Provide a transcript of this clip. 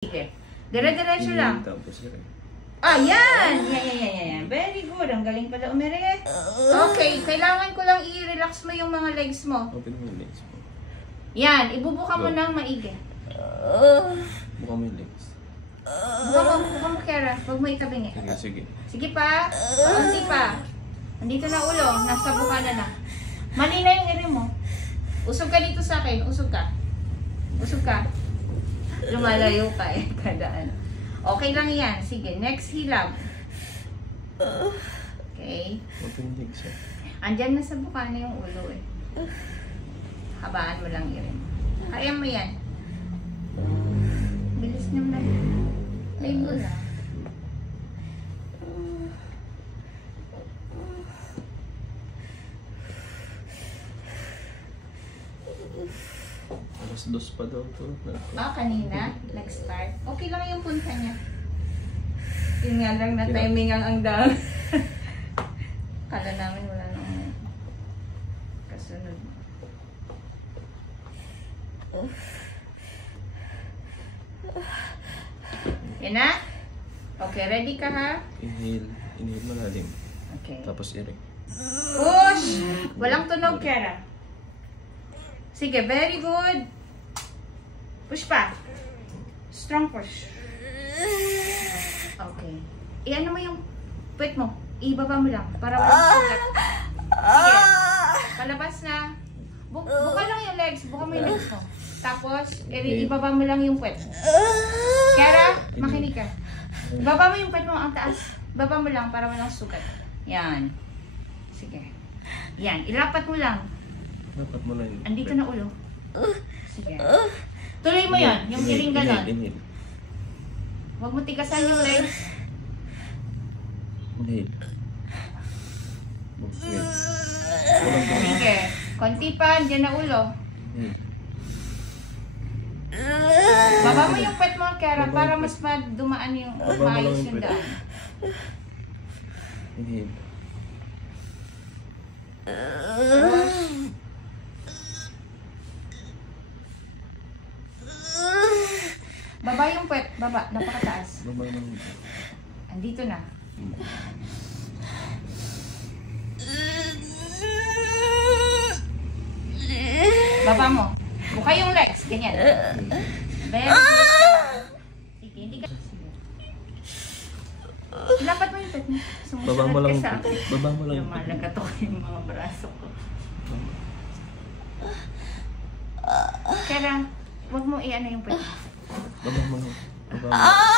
Sige. Dire-diretso lang. Tapos yan. Ah, yan! Yan. Very good. Ang galing pala umere. Okay, kailangan ko lang i-relax mo yung mga legs mo. Open mo yung legs mo. Yan, ibubuka mo ng maigi. Buka mo yung legs. Buka mo, Kara. Huwag mo itabingi. Sige. Sige pa. Kunti pa. Andito na ulo. Nasa buka na. Mali na yung ere mo. Usog ka dito sa akin. Usog ka. Lumalayo ka eh. Kadaan. Okay lang yan. Sige, next hilab. Okay. Open yung legs eh. Andyan na sa buka na yung ulo eh. Habaan mo lang yun. Kaya mo yan. Bilis naman. Ay mo na. Alas 2 pa daw to. Kanina, nag-start. Okay lang yung punta niya. Yun nga lang na timing ang dami. Kala namin wala nang kasunod. Yan na? Okay, ready ka ha? Inhale malalim. Okay. Tapos i-rect. Push! Walang tunog, Kara. Sige, very good. Push pa. Strong push. Okay. Iano mo yung puwet mo. Ibaba mo lang para walang sugat. Sige. Palabas na. Buka lang yung legs. Buka mo yung legs mo. Tapos, ibaba mo lang yung puwet. Kara, makinig ka. Ibaba mo yung puwet mo ang taas. Baba mo lang para walang sugat. Yan. Sige. Yan. Ilapat mo lang. Dapat mo na yun. Andito na ulo. Sige. Tuloy mo yan. Yung hiling ganon. Inhale. Huwag mo tigasan yung legs. Inhale. Sige. Sige. Konti pa. Diyan na ulo. Baba mo yung pet mo, Kara, para mas dumaan yung maayos yung daan. Inhale. Baba yung pet. Baba. Napakataas. Baba mo. Andito na. Baba mo. Buka yung legs. Ganyan. Very good. Sige, hindi ka. Sige. Ilapat mo yung pet mo. Baba mo lang. Baba mo lang. Lumalagatok yung mga braso ko. Kaya, wag mo i-ano yung pet. Baba mo lang. Baba mo lang.